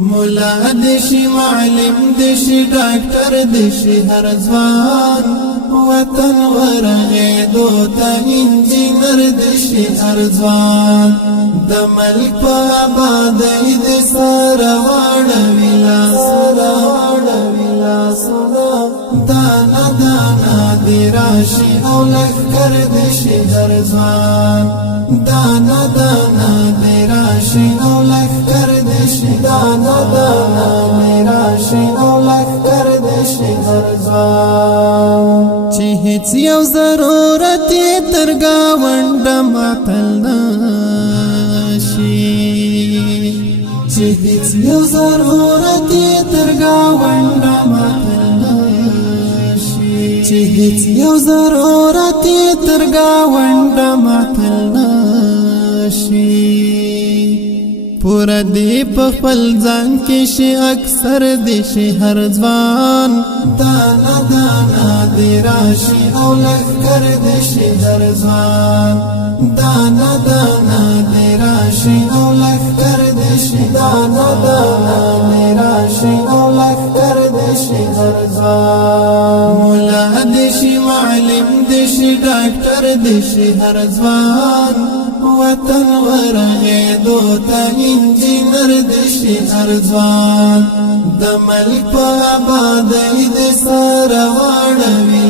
مولا دشي معلم دشي ډاکټر دشي هر ځوان وطن ورغېدو ته انجینر دشي هر ځوان د ملک په آبادۍ د سره واړوي لاسونه دانا دانا دی راشي او لښکر دشي هر ځوان دانا دانا دی راشي او لښکر دشي دانا دانا دی راشي او لښکر دشي هر ځوان چې هیڅ یو ضرورت یې تر ګاونډه معطل نشي چې هیڅ یو ضرورت یې تر ګاونډه معطل نشي چې هیڅ یو ضرورت یې تر ګاونډه معطل نشي پورا دی په خپل ځان کې شي اکثر دی شي هر ځوان دانا دانا دی راشي او لښکر دی شي هر ځوان دانا دانا دی راشي او لښکر دی شي دانا دانا دی راشي او لښکر دی شي هر ځوان مولا دی شي معلم دی شي ډاکټر دی شي هر ځوان وطن ورغېدو ته انجینر دشي هر ځوان د ملک په آبادۍ د سره واړوي